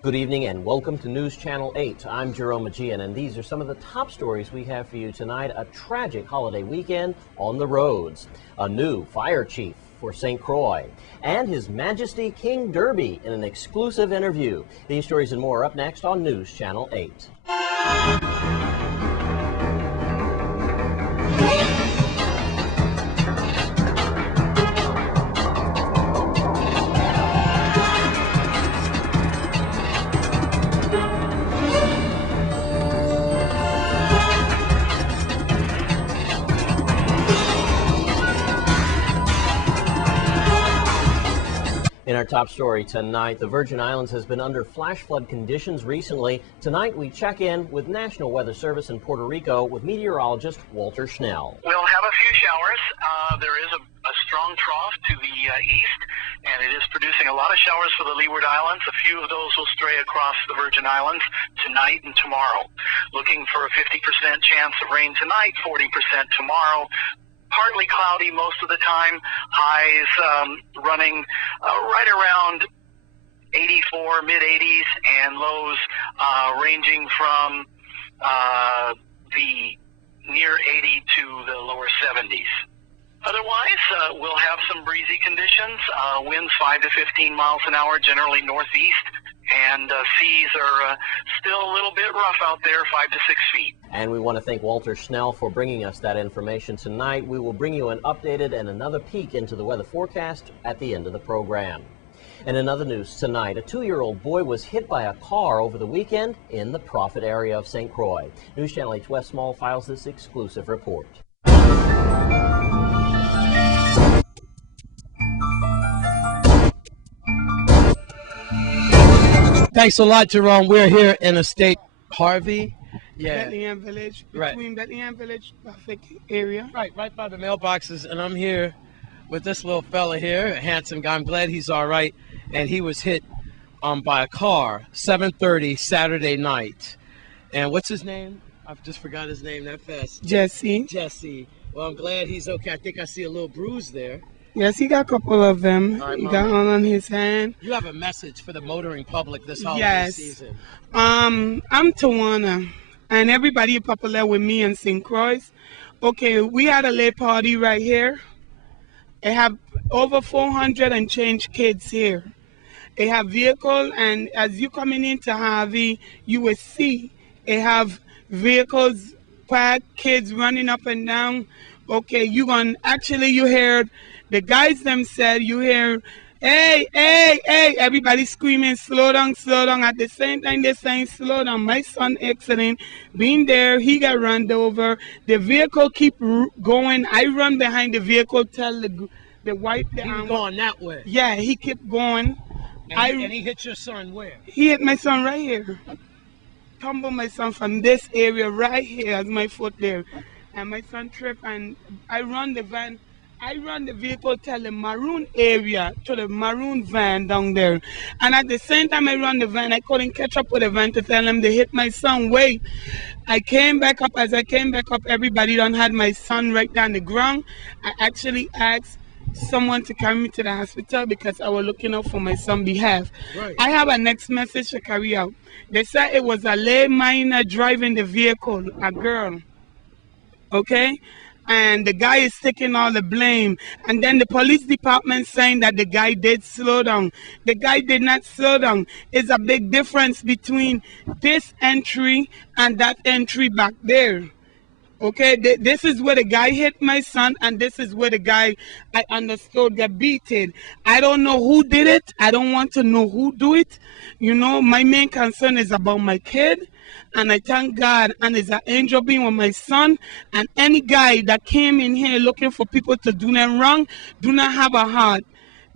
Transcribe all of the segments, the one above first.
Good evening and welcome to News Channel 8. I'm Jerome Aegean, and these are some of the top stories we have for you tonight. A tragic holiday weekend on the roads, a new fire chief for St. Croix, and His Majesty King Derby in an exclusive interview. These stories and more up next on News Channel 8. In our top story tonight, the Virgin Islands has been under flash flood conditions recently. Tonight, we check in with National Weather Service in Puerto Rico with meteorologist Walter Schnell. We'll have a few showers. There is a strong trough to the east, and it is producing a lot of showers for the Leeward Islands. A few of those will stray across the Virgin Islands tonight and tomorrow. Looking for a 50% chance of rain tonight, 40% tomorrow. Partly cloudy most of the time, highs running right around 84, mid-80s, and lows ranging from the near 80 to the lower 70s. Otherwise, we'll have some breezy conditions, winds 5 to 15 miles an hour, generally northeast, and seas are still a little bit rough out there, 5 to 6 feet. And we want to thank Walter Schnell for bringing us that information tonight. We will bring you an updated and another peek into the weather forecast at the end of the program. And in other news tonight, a 2-year-old boy was hit by a car over the weekend in the Prophet area of St. Croix. News Channel 8's Wes Small files this exclusive report. Thanks a lot, Jerome. We're here in Estate Harvey. Yeah. Bethlehem Village, Right. between Bethlehem Village, Prophet area. Right by the mailboxes, and I'm here with this little fella here, a handsome guy. I'm glad he's all right. And he was hit by a car, 7:30 Saturday night. And what's his name? I've just forgot his name that fast. Jesse. Jesse. Well, I'm glad he's okay. I think I see a little bruise there. Yes, he got a couple of them. All right, He got one on his hand. You have a message for the motoring public this holiday Yes. season. I'm Tawana, and everybody popular with me in St. Croix. Okay, we had a late party right here. I have over 400 and change kids here. I have vehicle, and as you coming into Harvey, you will see I have vehicles packed, kids running up and down. Okay, you heard the guys them said, you hear, hey, everybody screaming, slow down. At the same time, they're saying, slow down. My son accident, being there, he got run over. The vehicle keep going. I run behind the vehicle, tell the white. He was going that way. Yeah, he kept going. And he hit your son where? He hit my son right here. Tumbled my son from this area right here as my foot there. And my son tripped, and I run the vehicle to the maroon area, to the maroon van down there. And at the same time I run the van, I couldn't catch up with the van to tell them they hit my son. Wait. I came back up. As I came back up, everybody done had my son right down the ground. I actually asked someone to carry me to the hospital because I was looking out for my son's behalf. Right. I have a next message to carry out. They said it was a lay minor driving the vehicle, a girl. Okay? And the guy is taking all the blame. And then the police department saying that the guy did slow down. The guy did not slow down. It's a big difference between this entry and that entry back there. Okay, this is where the guy hit my son, and this is where the guy, I understood, got beaten. I don't know who did it. I don't want to know who do it. You know, my main concern is about my kid, and I thank God, and it's an angel being with my son. And any guy that came in here looking for people to do them wrong, do not have a heart.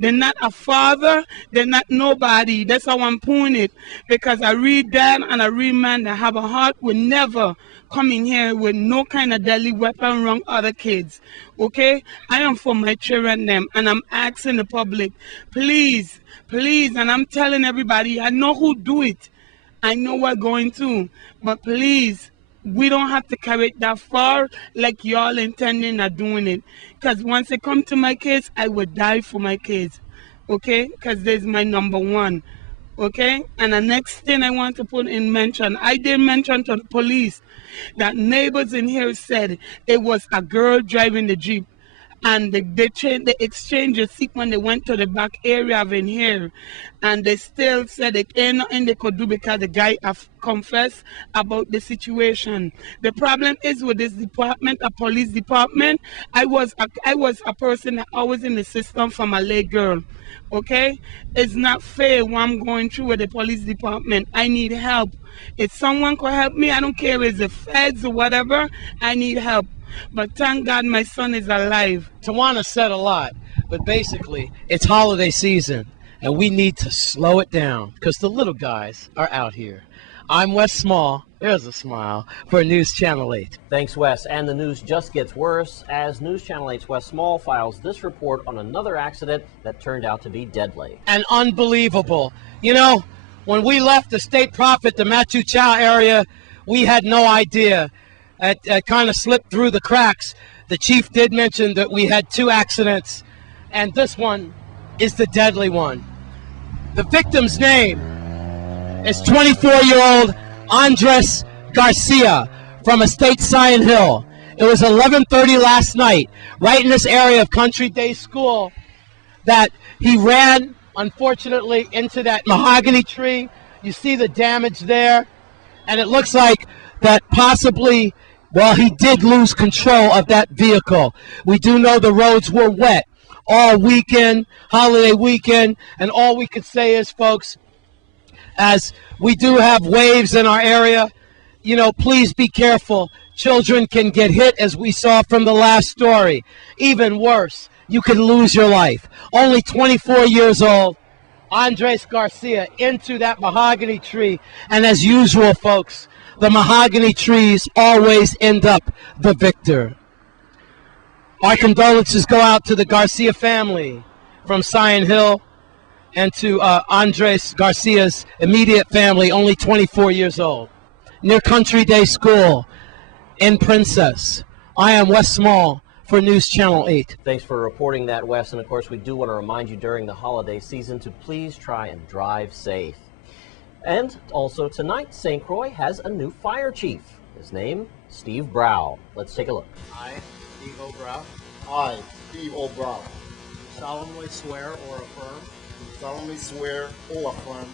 They're not a father. They're not nobody. That's how I'm putting it. Because I read that, and I read man that have a heart will never come in here with no kind of deadly weapon wrong other kids. Okay? I am for my children them, and I'm asking the public, please, and I'm telling everybody, I know who do it. I know we're going to, but please, we don't have to carry it that far like y'all intending on doing it. Because once it comes to my kids, I would die for my kids. Okay? Because there's my number one. Okay? And the next thing I want to put in mention, I did mention to the police that neighbors in here said it was a girl driving the Jeep. And they exchanged the seat when they went to the back area of in here. And they still said it ain't nothing they could do because the guy have confessed about the situation. The problem is with this department, a police department, I was a person that always in the system from a lay girl. Okay? It's not fair what I'm going through with the police department. I need help. If someone could help me, I don't care if it's the feds or whatever, I need help. But thank God my son is alive. Tawana said a lot, but basically it's holiday season and we need to slow it down because the little guys are out here. I'm Wes Small, there's a smile, for News Channel 8. Thanks, Wes. And the news just gets worse as News Channel 8's Wes Small files this report on another accident that turned out to be deadly. And unbelievable. You know, when we left the state prophet, the Matu Chow area, we had no idea. It kind of slipped through the cracks. The chief did mention that we had 2 accidents, and this one is the deadly one. The victim's name is 24-year-old Andres Garcia from Estate Zion Hill. It was 11:30 last night, right in this area of Country Day School, that he ran, unfortunately, into that mahogany tree. You see the damage there, and it looks like that possibly, well, he did lose control of that vehicle. We do know the roads were wet all weekend, holiday weekend, and all we could say is, folks, as we do have waves in our area, you know, please be careful. Children can get hit, as we saw from the last story. Even worse, you can lose your life. Only 24 years old, Andres Garcia into that mahogany tree, and as usual, folks, the mahogany trees always end up the victor. Our condolences go out to the Garcia family from Zion Hill and to Andres Garcia's immediate family, only 24 years old. Near Country Day School in Princess. I am Wes Small for News Channel 8. Thanks for reporting that, Wes. And of course, we do want to remind you during the holiday season to please try and drive safe. And also tonight, St. Croix has a new fire chief. His name, Steve Brow. Let's take a look. I, Steve O'Brow, I, Steve O'Brow, solemnly swear or affirm do solemnly swear or affirm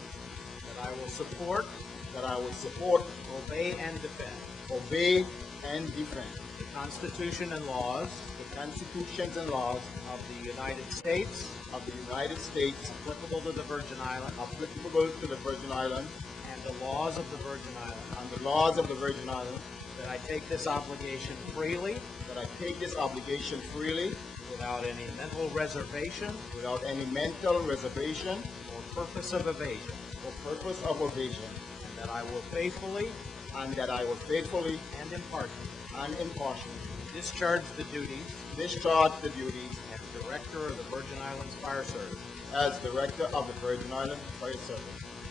that I will support, that I will support, obey, and defend obey, and defend the Constitution and laws the constitutions and laws of the United States, of the United States applicable to the Virgin Islands, applicable to the Virgin Islands and the laws of the Virgin Islands, and the laws of the Virgin Islands, that I take this obligation freely, that I take this obligation freely without any mental reservation without any mental reservation or purpose of evasion, or purpose of evasion, and that I will faithfully and that I will faithfully and impartially and impartially discharge the duties discharge the duties as Director of the Virgin Islands Fire Service as Director of the Virgin Islands Fire Service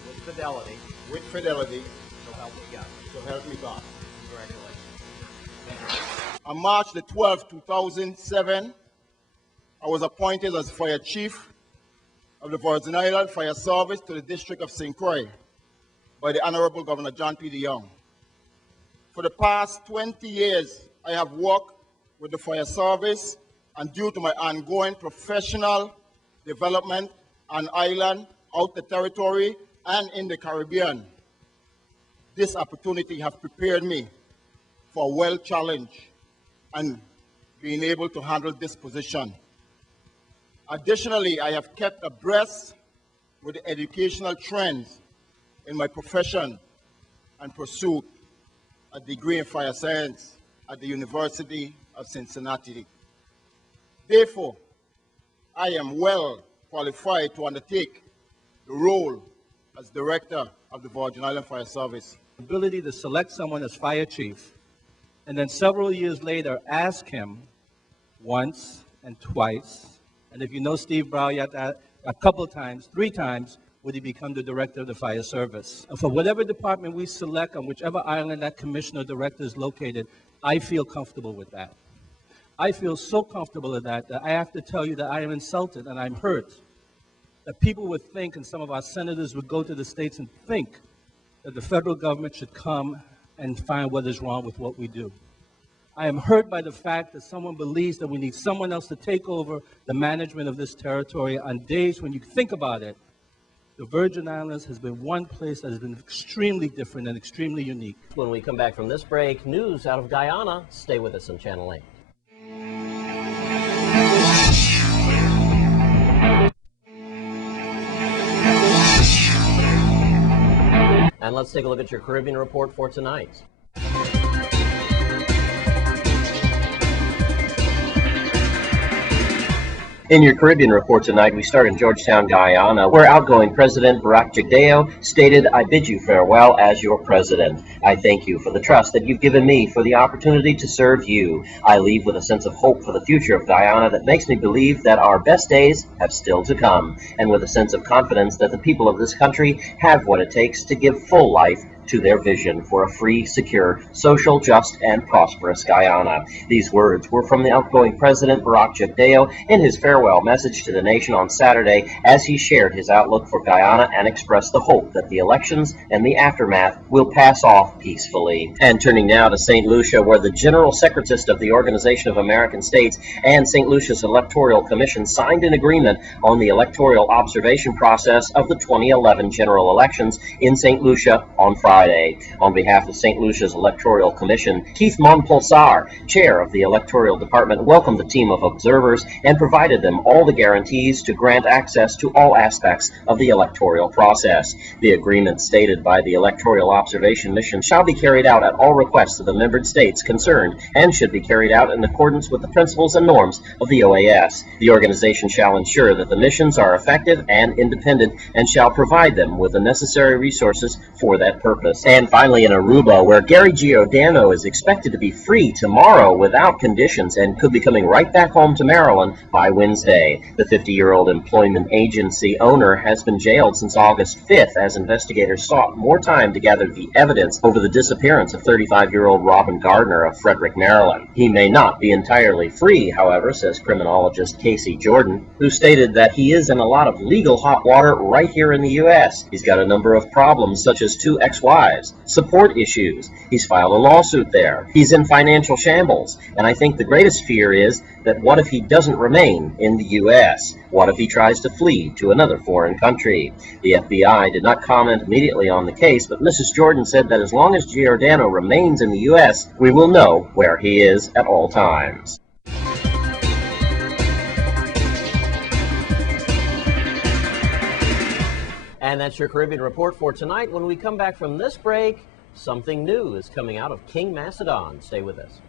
with fidelity, with fidelity, so help me God. so help me God. Congratulations. On March the 12th, 2007, I was appointed as Fire Chief of the Virgin Islands Fire Service to the District of St. Croix by the Honorable Governor John P. DeYoung. For the past 20 years, I have worked with the Fire Service, and due to my ongoing professional development on island, out the territory, and in the Caribbean, this opportunity has prepared me for a well challenge and being able to handle this position. Additionally, I have kept abreast with the educational trends in my profession and pursued a degree in fire science at the University of Cincinnati. Therefore, I am well qualified to undertake the role as Director of the Virgin Islands Fire Service. Ability to select someone as fire chief, and then several years later ask him once and twice, and if you know Steve Brow, you have to ask a couple of times, 3 times, would he become the Director of the Fire Service. And for whatever department we select on whichever island that commissioner or director is located, I feel comfortable with that. I feel so comfortable with that I have to tell you that I am insulted and I'm hurt that people would think, and some of our senators would go to the states and think, that the federal government should come and find what is wrong with what we do. I am hurt by the fact that someone believes that we need someone else to take over the management of this territory on days when you think about it. The Virgin Islands has been one place that has been extremely different and extremely unique. When we come back from this break, news out of Guyana. Stay with us on Channel 8. And let's take a look at your Caribbean report for tonight. In your Caribbean report tonight, we start in Georgetown, Guyana, where outgoing President Barack Jagdeo stated, "I bid you farewell as your president. I thank you for the trust that you've given me for the opportunity to serve you. I leave with a sense of hope for the future of Guyana that makes me believe that our best days have still to come, and with a sense of confidence that the people of this country have what it takes to give full life to their vision for a free, secure, social, just, and prosperous Guyana." These words were from the outgoing President Barack Jagdeo in his farewell message to the nation on Saturday as he shared his outlook for Guyana and expressed the hope that the elections and the aftermath will pass off peacefully. And turning now to St. Lucia, where the General Secretist of the Organization of American States and St. Lucia's Electoral Commission signed an agreement on the electoral observation process of the 2011 general elections in St. Lucia on Friday. On behalf of St. Lucia's Electoral Commission, Keith Monpulsar, chair of the Electoral Department, welcomed the team of observers and provided them all the guarantees to grant access to all aspects of the electoral process. The agreement stated by the Electoral Observation Mission shall be carried out at all requests of the member states concerned and should be carried out in accordance with the principles and norms of the OAS. The organization shall ensure that the missions are effective and independent and shall provide them with the necessary resources for that purpose. And finally, in Aruba, where Gary Giordano is expected to be free tomorrow without conditions and could be coming right back home to Maryland by Wednesday. The 50-year-old employment agency owner has been jailed since August 5th as investigators sought more time to gather the evidence over the disappearance of 35-year-old Robin Gardner of Frederick, Maryland. He may not be entirely free, however, says criminologist Casey Jordan, who stated that he is in a lot of legal hot water right here in the U.S. He's got a number of problems, such as 2 ex-wives, support issues. He's filed a lawsuit there. He's in financial shambles. And I think the greatest fear is that what if he doesn't remain in the U.S.? What if he tries to flee to another foreign country? The FBI did not comment immediately on the case, but Mrs. Jordan said that as long as Giordano remains in the U.S., we will know where he is at all times. And that's your Caribbean report for tonight. When we come back from this break, something new is coming out of King Macedon. Stay with us.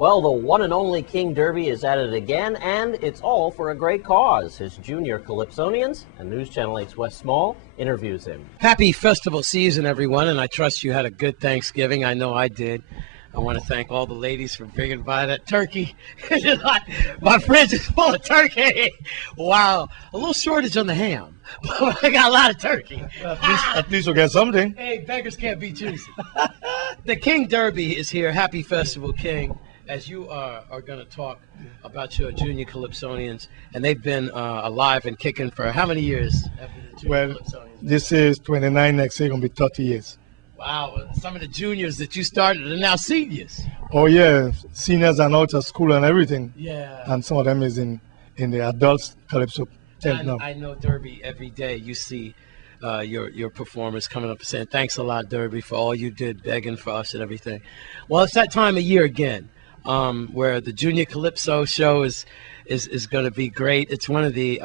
Well, the one and only King Derby is at it again, and it's all for a great cause. His junior Calypsonians, and News Channel 8's Wes Small interviews him. Happy festival season, everyone, and I trust you had a good Thanksgiving. I know I did. I want to thank all the ladies for bringing by that turkey. My fridge is full of turkey. Wow. A little shortage on the ham, but I got a lot of turkey. At least we'll get something. Hey, beggars can't be choosy. The King Derby is here. Happy Festival, King. As you are going to talk about your junior Calypsonians, and they've been alive and kicking for how many years? Well, this is 29, next year going to be 30 years. Wow, some of the juniors that you started are now seniors. Oh, yeah, seniors are out of school and everything. Yeah. And some of them is in the adults Calypso tent now. I know Derby every day. You see your performers coming up and saying, thanks a lot, Derby, for all you did, begging for us and everything. Well, it's that time of year again where the Junior Calypso show is going to be great. It's one of the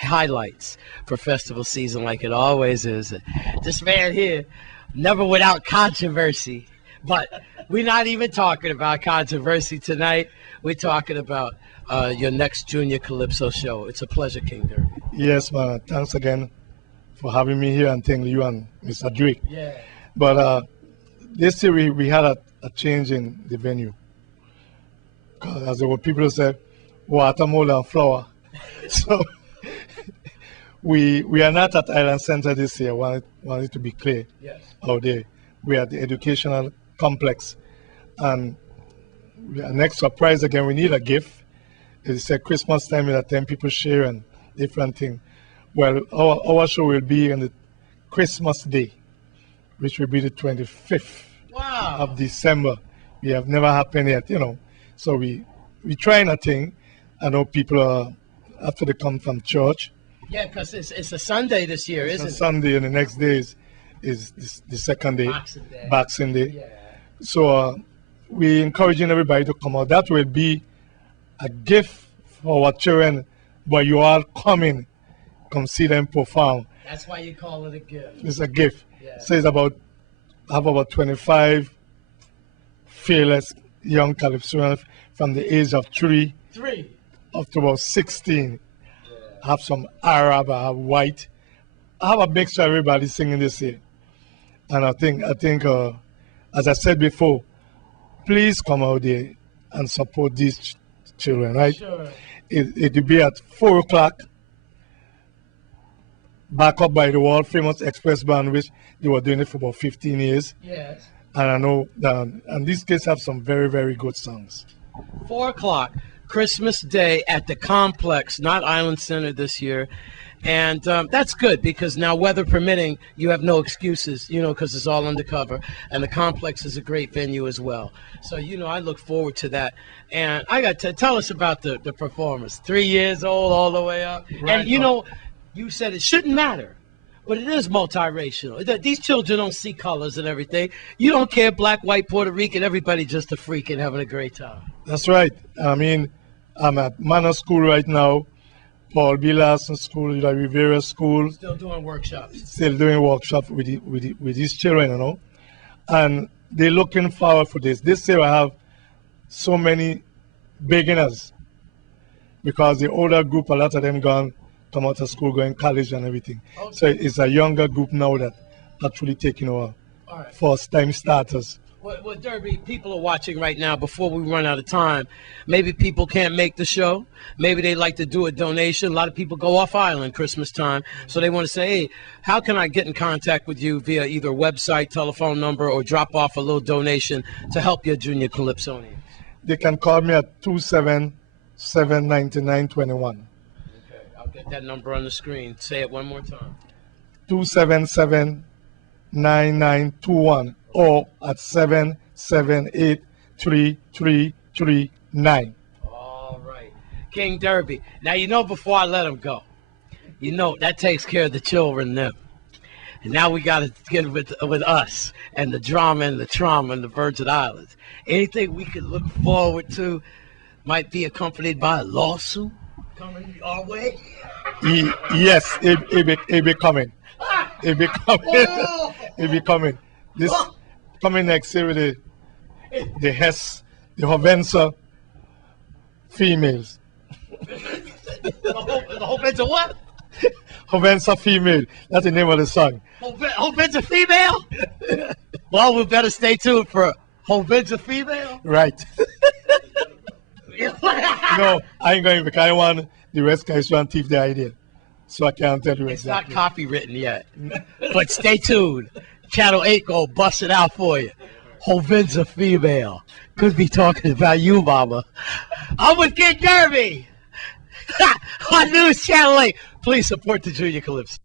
highlights for festival season, like it always is. This man here, never without controversy, but we're not even talking about controversy tonight. We're talking about your next Junior Calypso show. It's a pleasure, King Derby. Yes, man. Thanks again for having me here, and thank you and Mr. Drake. Yeah. But this year we had a change in the venue. As there were people who said, water, mold, and flour. So we are not at Island Center this year. Want it to be clear. Yes. Out there. We are at the Educational complex. And an extra prize again, we need a gift. It's a Christmas time at 10 people share and different thing. Well, our show will be on the Christmas Day, which will be the 25th of December. We have never happened yet, you know. So we trying a thing. I know people after they come from church. Yeah, because it's a Sunday this year, isn't it? It's a Sunday, and the next day is the second day, Boxing Day. Yeah. So we encouraging everybody to come out. That will be a gift for our children, but you all come see them perform. That's why you call it a gift. It's a gift. Yeah. So it's about 25 fearless young Calypsonians from the age of 3 up to about 16. I have some Arab, I have white. I have a mixture of everybody singing this year. And I think, as I said before, please come out there and support these children, right? Sure. It will be at 4 o'clock, back up by the world famous Express Band, which they were doing it for about 15 years. Yes. And I know that, and these kids have some very, very good songs. 4 o'clock, Christmas Day at the Complex, not Island Center this year. And that's good because now, weather permitting, you have no excuses, you know, because it's all undercover. And the Complex is a great venue as well. So, you know, I look forward to that. And I got to tell us about the performers. 3 years old all the way up. Right. And, you know, you said it shouldn't matter. But it is multiracial. These children don't see colors and everything. You don't care, black, white, Puerto Rican, everybody just a freak and having a great time. That's right. I mean, I'm at Manor School right now, Paul B. Larson School, La Rivera School. Still doing workshops. Still doing workshops with these children, you know. And they're looking forward for this. This year I have so many beginners because the older group, a lot of them come out of school, going college and everything. Okay. So it's a younger group now that actually taking over. All right. First-time starters. Well, Derby, people are watching right now. Before we run out of time, maybe people can't make the show. Maybe they like to do a donation. A lot of people go off island Christmas time, so they want to say, hey, how can I get in contact with you via either website, telephone number, or drop off a little donation to help your junior Calypsonians? They can call me at 277-9921. Okay, I'll get that number on the screen. Say it one more time. 277-9921 or at 778-3339. All right. King Derby. Now, you know, before I let him go, you know, that takes care of the children now. And now we got to get with us and the drama and the trauma in the Virgin Islands. Anything we could look forward to might be accompanied by a lawsuit coming our way? Yes, it be coming. It be coming. It be coming. This coming next year with the Hovensa females. The Hovensa what? Hovensa female. That's the name of the song. Hovensa female? Well, we better stay tuned for Hovensa female. Right. No, I ain't going because I want the rest guys to thief the idea. So I can't tell you exactly. It's not copywritten yet. But stay tuned. Channel 8 gonna bust it out for you. Hovensa female. Could be talking about you, mama. I'm with King Derby on News Channel 8. Please support the Junior Calypso.